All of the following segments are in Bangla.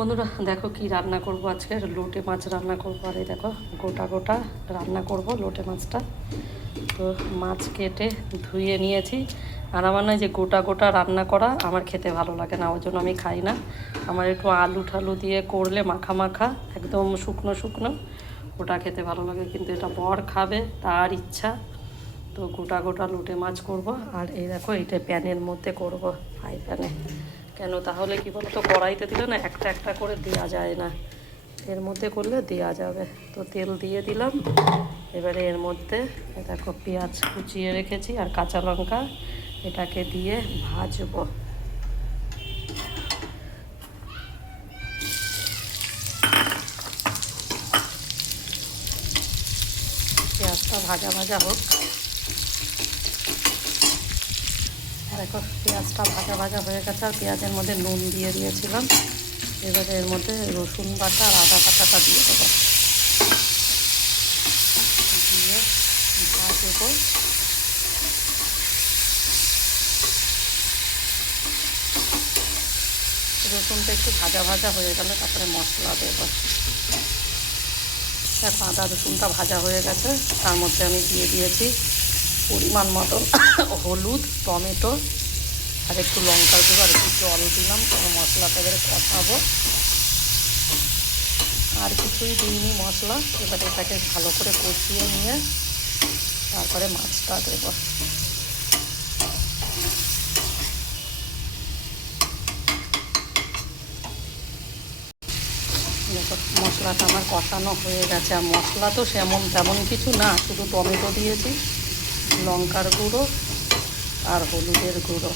বন্ধুরা দেখো কি রান্না করব আজকে। লোটে মাছ রান্না করবো। আর এই দেখো গোটা গোটা রান্না করব লোটে মাছটা। তো মাছ কেটে ধুয়ে নিয়েছি। আর আমার নয় যে গোটা গোটা রান্না করা আমার খেতে ভালো লাগে না, ওই জন্য আমি খাই না। আমার একটু আলু ঠালু দিয়ে করলে মাখা মাখা একদম শুকনো শুকনো ওটা খেতে ভালো লাগে, কিন্তু এটা বর খাবে তার ইচ্ছা। তো গোটা গোটা লোটে মাছ করব। আর এই দেখো এইটা প্যানের মধ্যে করব, ফ্রাই প্যানে। কেন তাহলে কি বলো তো, কড়াইতে দিলে না একটা একটা করে দেওয়া যায় না, এর মধ্যে করলে দেওয়া যাবে। তো তেল দিয়ে দিলাম। এবারে এর মধ্যে দেখো পেঁয়াজ কুচিয়ে রেখেছি আর কাঁচা লঙ্কা, এটাকে দিয়ে ভাজবো। পেঁয়াজটা ভাজা ভাজা হোক। দেখো পেঁয়াজটা ভাজা ভাজা হয়ে গেছে, আর পেঁয়াজের মধ্যে নুন দিয়ে দিয়েছিলাম। এবারে এর মধ্যে রসুন বাটা আর আদা বাটাটা দিয়ে দেবো, দিয়ে ভাজবো। রসুনটা একটু ভাজা ভাজা হয়ে গেলে তারপরে মশলা দেবো। দেখো আদা রসুনটা ভাজা হয়ে গেছে, তার মধ্যে আমি দিয়ে দিয়েছি পরিমাণ মতন হলুদ, টমেটো আর একটু লঙ্কার গুঁড়ো আর একটু জল দিলাম। কোনো মশলাটা এবারে কষাবো। আর কিছুই দিইনি মশলা। এবারে এটাকে ভালো করে কষিয়ে নিয়ে তারপরে মাছটা দেব। দেখো মশলাটা আমার কষানো হয়ে গেছে। আর মশলা তো তেমন কিছু না, শুধু টমেটো দিয়েছি, লঙ্কার গুঁড়ো আর হলুদের গুঁড়ো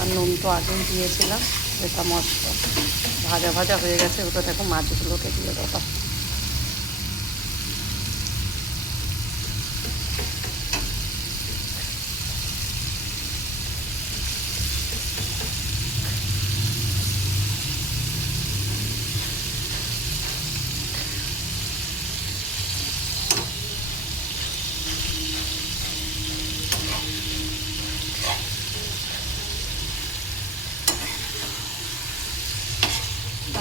আর নুন তো আগেই দিয়েছিলাম। এটা মশলা ভাজা ভাজা হয়ে গেছে। ওটা দেখো মাছগুলোকে দিয়ে দেবো।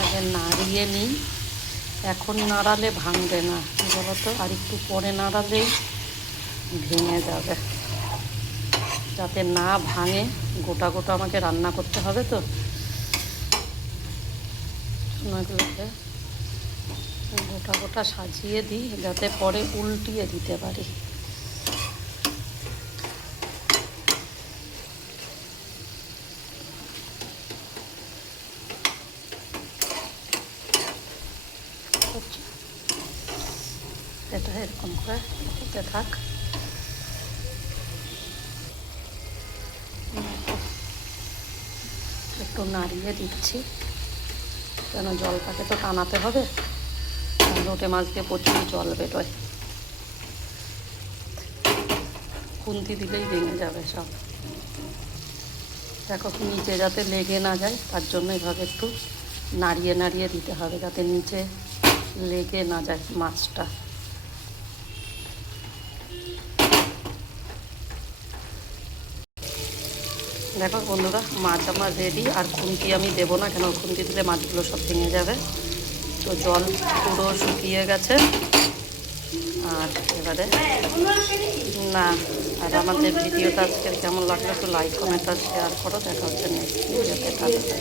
আগে নাড়িয়ে নিই, এখন নাড়ালে ভাঙবে না, কী বলো তো, আর একটু পরে নাড়ালেই ভেঙে যাবে। যাতে না ভাঙে গোটা গোটা আমাকে রান্না করতে হবে। তো সোনাগুলোকে গোটা গোটা সাজিয়ে দিই যাতে পরে উল্টিয়ে দিতে পারি। এটা এরকম করে হতে থাক। একটু নাড়িয়ে দিচ্ছি, কেন জলটাকে তো টানাতে হবে। লোটে মাছ দিয়ে প্রচুর জল বেরোয়, খুন্তি দিলেই ভেঙে যাবে সব। দেখো নিচে যাতে লেগে না যায়, তার জন্য এভাবে একটু নাড়িয়ে নাড়িয়ে দিতে হবে, যাতে নিচে লেগে না যায় মাছটা। দেখো বন্ধুরা মাছ আমার রেডি। আর খুন্তি আমি দেবো না, কেন খুন্তি দিলে মাছগুলো সব ভেঙে যাবে। তো জল পুরো শুকিয়ে গেছে। আর এবারে না, আর আমাদের ভিডিওটা আজকে কেমন লাগলো একটু লাইক কমেন্ট আর শেয়ার করো। দেখা হচ্ছে নেক্সট ভিডিওতে।